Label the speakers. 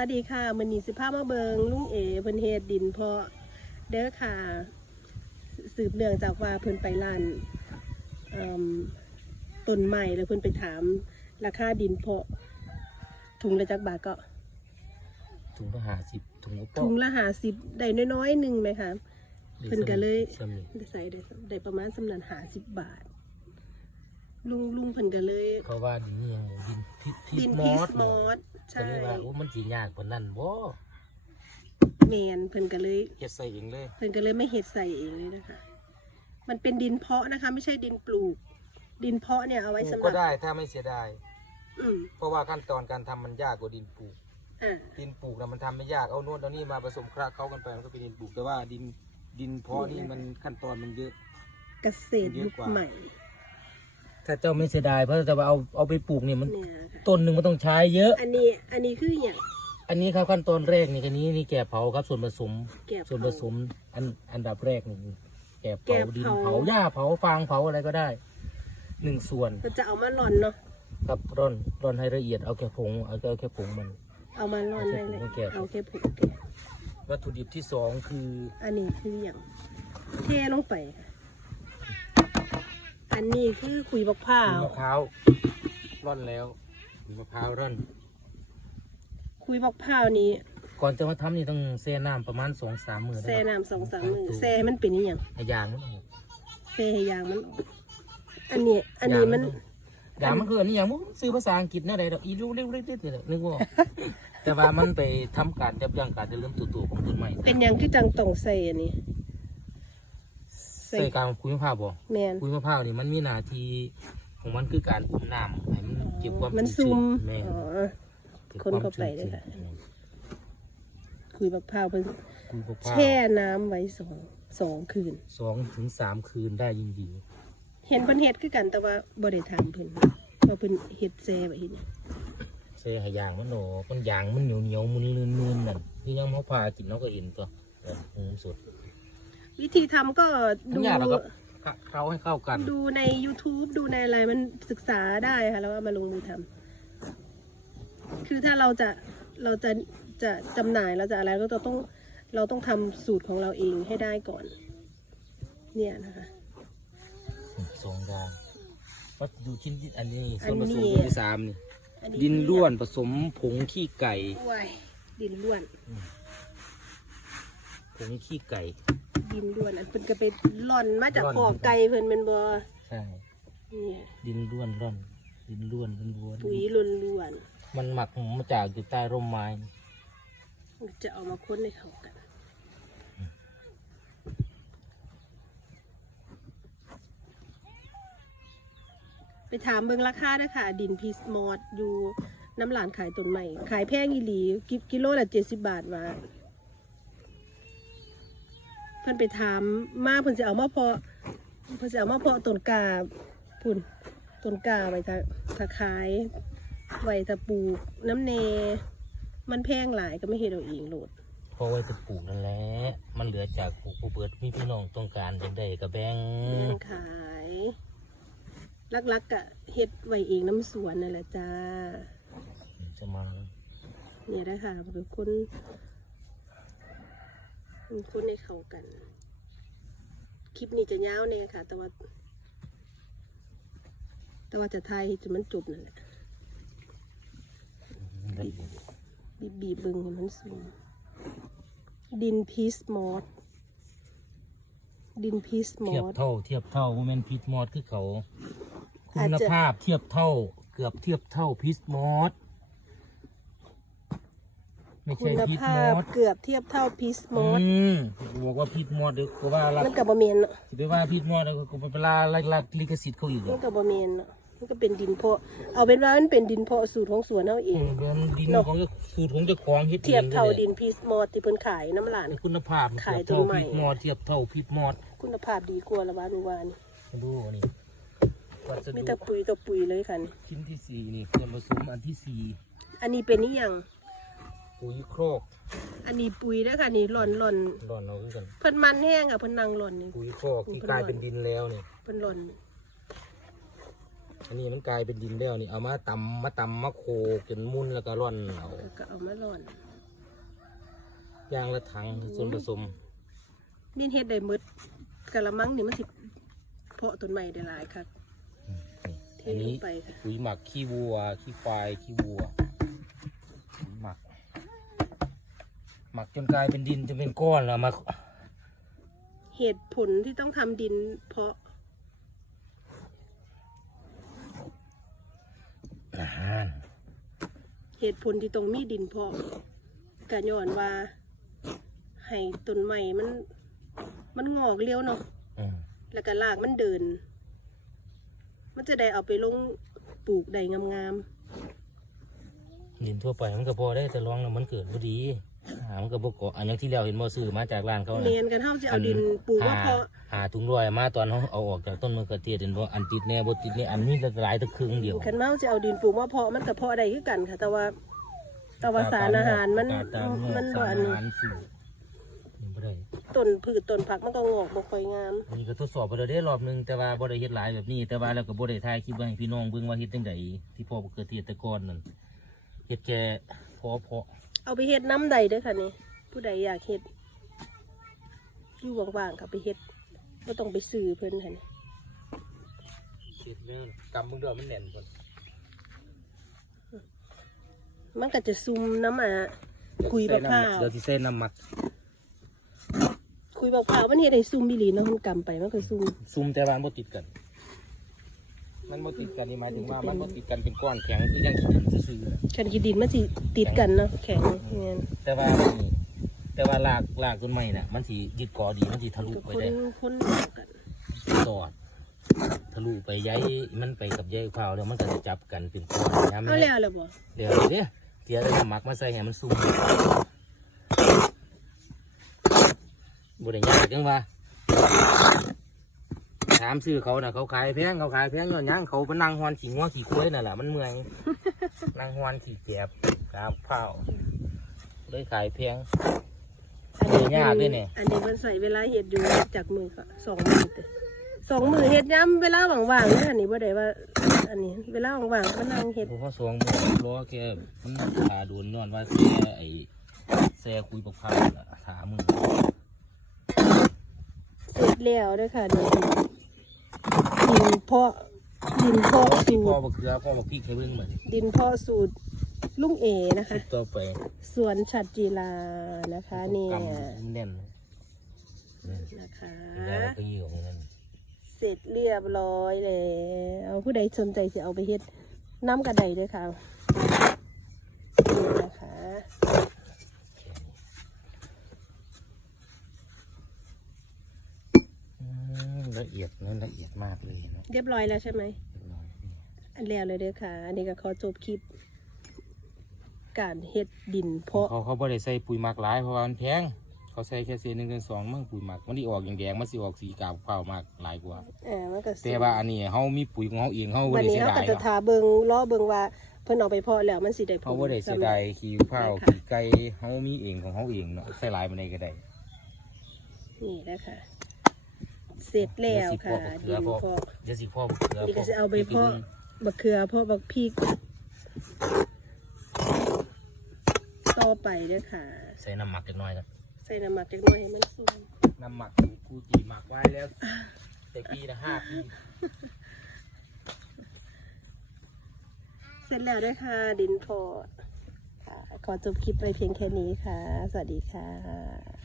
Speaker 1: สวัสดีค่ะมันนี้สิพามาเบิงลุงเอเพิ่นเฮ็ดดินเพาะเด้อค่ะ สืบเนื่องจากว่าเพิ่นไปร้านเอิ่มต้นใหม่แล้วเพิ่นไปถามราคาดินเพาะถุงละจักบาทก็
Speaker 2: ถุงละหาสิบถุงละ
Speaker 1: ถุงละหาสิบได้น้อยๆหนึ่งไหมคะเพิ่นก็เลย
Speaker 2: ซ้ำนี่
Speaker 1: ได้ใส่ได้ได้ประมาณสำนันหาสิบบาท ลุงลุงเพิ่นก็เลย
Speaker 2: เขาว่าดินนี่ยังดินทิทิ
Speaker 1: ดิน
Speaker 2: ม
Speaker 1: พี
Speaker 2: อ
Speaker 1: ส
Speaker 2: ส
Speaker 1: มอส
Speaker 2: ก็
Speaker 1: ใช่
Speaker 2: เลยว่าโอ้มันสียากกว่านั้นบ่
Speaker 1: แมนเพิ่นก็เลย
Speaker 2: เฮ็ดใส่เองเลย
Speaker 1: เพิ่นก็เลยไม่เห็ดใส่เองเลยนะคะ มันเป็นดินเพาะนะคะ ไม่ใช่ดินปลูก ดินเพาะเนี่ยเอาไว้
Speaker 2: ปลู
Speaker 1: สำ
Speaker 2: ก
Speaker 1: ห
Speaker 2: ก็
Speaker 1: รับ
Speaker 2: ได้ถ้าไม่เสียดาย
Speaker 1: อืม
Speaker 2: เพราะว่าขั้นตอนการทำมันยากกว่าดินปลูก
Speaker 1: อ่า
Speaker 2: ดินปลูกนะมันทำไม่ยาก เอาโน่นเอานี่มาผสมคละเข้ากันไปมันก็เป็นดินปลูก แต่ว่าดินดินเพาะนี่มันขั้นตอนมันเยอะ
Speaker 1: เกษตรยุคใหม่
Speaker 2: ถ้าเจ้าไม่เสียดายเพราะแต่ว่าเอาเอาไปปลูกเนี่ยมัน
Speaker 1: เนี่ยค่ะ
Speaker 2: ต้นหนึ่งมันต้องใช้เยอะ
Speaker 1: อันนี้อันนี้คืออย่าง
Speaker 2: อันนี้ครับขั้นตอนแรกนี่คันนี้นี่แกะเผาครับส่วนผสม
Speaker 1: แกะเผา
Speaker 2: ส่วนผสมอันอันดับแรกนี่แกะ
Speaker 1: แกะ
Speaker 2: เผา
Speaker 1: เผา
Speaker 2: ดินเผาหญ้าเผาฟางเผาอะไรก็ได้หนึ่งส่วน
Speaker 1: ก็จะเอามาร่อนเนาะ
Speaker 2: ครับร่อนร่อนให้ละเอียดเอาแค่ผงเอาแค่เอาแค่ผงมัน
Speaker 1: เอามาร่อนได้เลย
Speaker 2: เอาแกะ
Speaker 1: เอาแค่ผงแกะ
Speaker 2: วัตถุดิบที่สองคือ
Speaker 1: อันนี้คืออย่างเทลงไปค่ะ อันนี้คือขุยบักพร้า
Speaker 2: ขุ
Speaker 1: ว
Speaker 2: ยมะพร้าวร่อนแล้วขุยมะพร้าวร่อน
Speaker 1: ขุยบักพร้าวนี้
Speaker 2: ก่อนจะมาทำนี่ต้องแช่น้ำประมาณสองสามมือ
Speaker 1: แช่น้ำสองสามมือแช่ให้มันเป็นอหย่าง
Speaker 2: ให้ยางมันออก
Speaker 1: แช่ให้ยางมันออกอันนี้ อันนี้มัน
Speaker 2: ยางมันคืออันนี้อย่างมุซื้อภาษาอังกฤษแน่ใดดอกอีรูเร็วเร็วเร็วนึกว่า แต่ว่ามันไปทำการยับยั้งการเจริญเติบโตของต้นไม้
Speaker 1: เป็นหยังคือจังต้องใส่อันนี้ ใส่
Speaker 2: ใส่การคุยมะพร้าวบ่
Speaker 1: แมน
Speaker 2: คุยมะพร้าวนี่มันมีหน้าที่ของมันคือการอุ่นน้ำให้มันเก็บความ
Speaker 1: มัน
Speaker 2: ชุ่
Speaker 1: ซุ่ม
Speaker 2: ชื้แม่
Speaker 1: อ๋อ
Speaker 2: ก็บ
Speaker 1: คนเข้าไป
Speaker 2: วม
Speaker 1: เลยค่ะ
Speaker 2: ชื้น
Speaker 1: คุยบักพร้าวเพิ่น
Speaker 2: คุยมะพร้าว
Speaker 1: แช่น้ำไว้สองสองคืน
Speaker 2: สองถึงสามคืนได้ยิ่งดี
Speaker 1: เห็นเพิ่นเฮ็ดคือกันแต่ว่าบ่ได้ถามเพิ่นว่าเพิ่นเฮ็ดแซ่ไว้เฮ็ดหยัง
Speaker 2: เสียหายางมันหนอมันยางมันเหนียวเหนียวๆมันนื่นๆนั่นที่ยังเขาพากินเราก็เห็นตัวเอออืมสุด
Speaker 1: วิธีทำก็ดู
Speaker 2: ทำยากหรอกครับเข้าให้เข้ากัน
Speaker 1: ดูใน YouTube ดูในอะไรมันศึกษาได้ค่ะแล้วก็มาลงมือทำคือถ้าเราจะเราจะจะจำหน่ายเราจะอะไรก็จะต้องเราต้องทำสูตรของเราเองให้ได้ก่อน เนี่ยนะคะ
Speaker 2: สองดางวัตถุชิ้นที่อันนี้
Speaker 1: อั
Speaker 2: ส่วน
Speaker 1: น
Speaker 2: ผ
Speaker 1: นี้
Speaker 2: สมตัวที่สามนี่
Speaker 1: อั
Speaker 2: ดินล้วนผสมผงขี้ไก่
Speaker 1: ว้ายดินล้วน
Speaker 2: ผงขี้ไก่
Speaker 1: ดินล้วนอันเพิ่นก็ไปร่อนมาจาก
Speaker 2: ร่อน
Speaker 1: ขอไก่เพิ่นเป็นบ่
Speaker 2: ใช่
Speaker 1: เนี่ย
Speaker 2: ดินล้วนร่อนดินล้วนล้วนล้วน
Speaker 1: ปุ๋ยล้วน
Speaker 2: มันหมักมาจากอยู่ใต้ร่มไม้
Speaker 1: ๆจะเอามาค้นให้เขากันไปถามเบิ่งราคาเด้อค่ะ ดินพีสมอดอยู่น้ำหลานขายต้นใหม่ ขายแพงอีหลีกิกิโลละเจ็ดสิบบาทว่า เพิ่นไปถามมาเพิ่นจะเอามาเพาะเพิ่นจะเอามาเพาะต้นกาพุ่นต้นกาไว้ถ้าถ้าขายไว้ถ้าปลูกน้ำเน มันแพงหลายก็ไม่เห็นเอาเองโหลด
Speaker 2: เพราะไว้จะปลูกนั่นแหละ มันเหลือจากปลูกผู้เบิดมีพี่น้องต้องการจังได้กับแบง
Speaker 1: แบ่งขายลักๆกะเฮ็ดไว้เองน้ำสวนนั่นแหละจ้า
Speaker 2: จะมา
Speaker 1: เนี่ยได้ค่ะเป็นคนเป็น คนในเขากัน คลิปนี้จะยาวแน่ค่ะ แต่ว่า แต่ว่าจะไทยจนมันจบนั่นแหละ
Speaker 2: ละเอียด
Speaker 1: บีบบีบๆเบึงให้มันสูงดินพีสมอสดินพีสมอ
Speaker 2: เทียบ
Speaker 1: ส
Speaker 2: เท่า เทียบเท่าว่าแมนพิษมอดคือเขา คุ
Speaker 1: อาจ
Speaker 2: ณ
Speaker 1: จะ
Speaker 2: ภาพเทียบเท่า เกือบเทียบเท่าพิษมอด ไม่
Speaker 1: คุ
Speaker 2: ใช่
Speaker 1: ณ
Speaker 2: พิษ
Speaker 1: ภามพ
Speaker 2: อด
Speaker 1: เกือบเทียบเท่าพีสมอส
Speaker 2: อืมบอกว่าพิษมอดเดี๋ยวก็ว่าละ
Speaker 1: มันกับบะเมียนเนาะ
Speaker 2: สิไปว่าพิษมอดเดี๋ยวก็ไปลาลักลักลิขสิทธิ์เขาอีก
Speaker 1: มั
Speaker 2: อะ
Speaker 1: นกับบะเมียนเนาะมันก็เป็นดินเพาะ เอาเป็นว่ามันเป็นดินเพาะสูตรของสวนเอาเอ
Speaker 2: อื
Speaker 1: ง
Speaker 2: มเดี๋ยวดิน
Speaker 1: เนาะ
Speaker 2: ของเจ้าสูตรของเจ้าของเฮ็ด
Speaker 1: เทียบเท่า
Speaker 2: อง
Speaker 1: ดินพีสมอสที่เพิ่นขายน้ำหลาน
Speaker 2: ในคุณภาพ
Speaker 1: ขาย
Speaker 2: เทียบเท่า
Speaker 1: ต้นไม้
Speaker 2: พิษมอดเทียบเท่าพิษมอด
Speaker 1: คุณภาพดีกว่าละวานูวานี่
Speaker 2: ดูนี่วัส
Speaker 1: มี
Speaker 2: ดุ
Speaker 1: แต่ปุ๋ยกับปุ๋ยเลยค่ะนี่
Speaker 2: ชิ้นที่สี่นี่ส่วนผสมอันที่สี่
Speaker 1: อันนี้เป็นนี่ยัง
Speaker 2: ปุ๋ยโครก
Speaker 1: อันนี้ปุ๋ยเด้อค่ะนี่หล่อนหล่อน
Speaker 2: ร่อนเอาคือกัน
Speaker 1: เพิ่นมันแห้งอะเพิ่นนั่งหล่อนนี่
Speaker 2: ปุ๋ยโครกที่กลายเป็นดินแล้วนี่
Speaker 1: เพิ่นหล่อน
Speaker 2: อันนี้มันกลายเป็นดินแล้วนี่เอามาตำมาตำมาโขกจนมุนแล้วก็ร่อนเอา
Speaker 1: แล้วก็เอามาหล่อน
Speaker 2: ยางละถังส่วนผสม
Speaker 1: มีนเฮ็ดได้หมดกะละมังนี่มันสิเพาะต้นใหม่ได้หลายครับเท
Speaker 2: อัน
Speaker 1: ล
Speaker 2: นี้
Speaker 1: งไปค่ะ
Speaker 2: ปุ๋ยหมักขี้วัวขี้ควายขี้วัวปุ๋ยหมัก ห มักจนกลายเป็นดินจนเป็นก้อนแล้วมา
Speaker 1: เหตุผลที่ต้องทำดิน เพาะ
Speaker 2: อาหาร
Speaker 1: เหตุผลที่ต้องมีดินเพาะกะย้อนว่าให้ต้นใหม่มัน มันงอกเลี้ยวเนาะ
Speaker 2: อืม
Speaker 1: แล้วก็รากมันเดิน มันจะได้เอาไปลงปลูกได้งาม
Speaker 2: ดินทั่วไปมันก็พอได้แต่ลองแล้วมันเกิดพอดี หามันก็บกเกาะอันอย่างที่เราเห็นมอซื้อมาจากร้านเขา
Speaker 1: ๆ
Speaker 2: นะ
Speaker 1: เรียนกันเท่าจะเอาดินปลูกว่า
Speaker 2: หา
Speaker 1: เพาะ
Speaker 2: หาถุงรอยมาตอนเขาเอาออกจากต้นมะเขือเทศเห็นว่าอันติดแน่บติดแน่อันนี้หลายตะครึ่งเดียว
Speaker 1: คันเมาจะเอาดินปลูกว่าเพาะมันก็เพาะได้คือกันค่ะ แต่ว่าแต่ว่าสารอาหารมัน
Speaker 2: ตามโลก
Speaker 1: มันบ่
Speaker 2: สาร
Speaker 1: อัน
Speaker 2: อา
Speaker 1: นี้
Speaker 2: หารสูงนี่บ่ได้
Speaker 1: ต้นพืชต้นผักมันก็งอกบ่ค่อยงาม
Speaker 2: อันนี้ก็ทดสอบไปแล้วได้รอบหนึงแต่ว่าบ่ได้เฮ็ดหลายแบบนี้ แต่ว่าแล้วก็บ่ได้ถ่ายคลิปไว้ให้พี่น้องเบิ่งว่าเฮ็ดจังไดที่พ่อบ่เกิดเทศแต่ก่อนนั่นเฮ็ดแค่พอพอ
Speaker 1: เอาไปเฮ็ดน้ำใดเด้อค่ะนี่ผู้ใดอยากเฮ็ดอยู่ว่างๆค่ะไปเฮ็ดบ่ต้องไปซื้อเพิ่นค่ะนี่
Speaker 2: เฮ็ดแล้วกำมึงเด้อมันแน่นก่อน
Speaker 1: มันก็จะซุ่มน้ำอะคุยบักพร้าว
Speaker 2: เดี๋ยวสิใส่น้ำหมัก
Speaker 1: คุยบักพร้าวมันเฮ็ดให้ซุ่มอีหลีเนาะมันกำไปมันก็ซุ่ม
Speaker 2: ซุ่มแต่ว่ามันบ่ติดกัน มันบ่ติดกันนี่หมายถึงว่ามันบ่ติดกันเป็นก้อนแข็งคือยังขี้ดินซื่อๆน่ะ
Speaker 1: คันขี้ดินมันสิติดกันเนาะแข็งเงี้ย
Speaker 2: แต่ว่ามันนี่แต่ว่ารากรากต้นไม้น่ะ มันสิยึดเกอดีมันสิทะลุ
Speaker 1: ก็
Speaker 2: ไป
Speaker 1: คน
Speaker 2: ได้
Speaker 1: คนกัน
Speaker 2: สอดทะลุไปย้ายมันไปกับย้ายข้าวแล้วมันก็จะจับกันเป็นก้อนย้ำ
Speaker 1: เอาแล้วแล้วบ่
Speaker 2: เดี๋ยวเดี๋ยวเดี๋ยวเราจะหมักมาใส่ให้มันซุ่มบริยากจังว่า ถามซื้อเขาน่ะเขาขายแพงเขาขายแพงย้อนหยังเขาเป็นนางฮอนขี่งัวขี่ควายน่ะแหละมันเมื่อยนางฮอนขี่แกบกราบข้าวเลยขายแพง
Speaker 1: อันนี้
Speaker 2: ยากด้วยเนี่ย
Speaker 1: อันนี้มันใส่เวลาเฮ็ดอยู่จากมือก็สองมือเด้อสองมือเฮ็ดย้ำเวลาว่างๆนี่อันนี้บ่ได้ว่า อันนี้ เวลาว่างๆก็นั่งเฮ็ด
Speaker 2: เพราะเขาสวงหมวกล้อแกมันขาโดนย้อนว่าแซ่ไอ้แซ่คุยปกพาวน่ะถามมึง
Speaker 1: เสร็จแล้วเด้วยค่ะนี่ดิ นเพาะดินเพาะ
Speaker 2: พ่อ
Speaker 1: สู
Speaker 2: พ่อ
Speaker 1: ตร
Speaker 2: บักเขือพ่อบักพริกให้เบิ่งเหมือน
Speaker 1: ดินเพาะสูตรลุงเอนะคะ
Speaker 2: ต่อไป
Speaker 1: สวนฉัดจีลานะคะเนี่ย
Speaker 2: กำแน่น
Speaker 1: นะคะ
Speaker 2: แล้วก็ยี่ของนั่น
Speaker 1: เสร็จเรียบร้อยแล้วผู้ใดสนใจจะเอาไปเฮ็ดน้ำกระไดด้วยค่ะนี่นะคะ
Speaker 2: อืมละเอียดนั่นละเอียดมากเลยเนาะ
Speaker 1: เรียบร้อยแล้วใช่ไหม
Speaker 2: เรียบร้อย
Speaker 1: อันแล้วเลยเด้อค่ะ อันนี้ก็ขอจบคลิป การเฮ็ดดิน เพาะ
Speaker 2: เขาเขาบ่ได้ใส่ปุ๋ยหมักหลายเพราะว่ามันแพง เขาใส่แค่เศษหนึ่งเดือนสองมั่งปุ๋ยหมักมันที่ออกอย่างแดงมันสิออกสีกาบข้าวมากหลายกว่า
Speaker 1: เออมันก็สิ
Speaker 2: แต่ว่าอันนี้เขามีปุ๋ยของเขาเองเขาบ่
Speaker 1: วัน
Speaker 2: ได้
Speaker 1: นี้
Speaker 2: เสีย
Speaker 1: เรา
Speaker 2: ดา
Speaker 1: ก็
Speaker 2: ย
Speaker 1: จะ
Speaker 2: เนาะ
Speaker 1: ทาเบิงล้อเบิงว่า เพิ่นเอาไปเพาะแล้วมันสิได้ผล
Speaker 2: เขาบ่ได้เสียดายขี้ข้าวขี้ไก่เขามีเองของเขาเองเนาะใส่หลายมันได้ก็ได้
Speaker 1: นี่แหละค่ะ เสร็จแล้วค่ะดินเพาะ
Speaker 2: เดี๋ยวสิพ่อบักเขือ
Speaker 1: นี่ก็จะเอาไปเพาะบักเขือเพาะบักพริกต่อไปเด้อค่ะ
Speaker 2: ใส่น้ำหมักจักหน่อยกัน
Speaker 1: ใส่น้ำหมักจักหน่อยให้มันสุก
Speaker 2: น้ำหมักกูจีหมักไว้แล้วแต่ปีละห้าปี
Speaker 1: เสร็จแล้วเด้วยค่ะ ดินเพาะค่ะขอจบคลิปไปเพียงแค่นี้ค่ะ สวัสดีค่ะ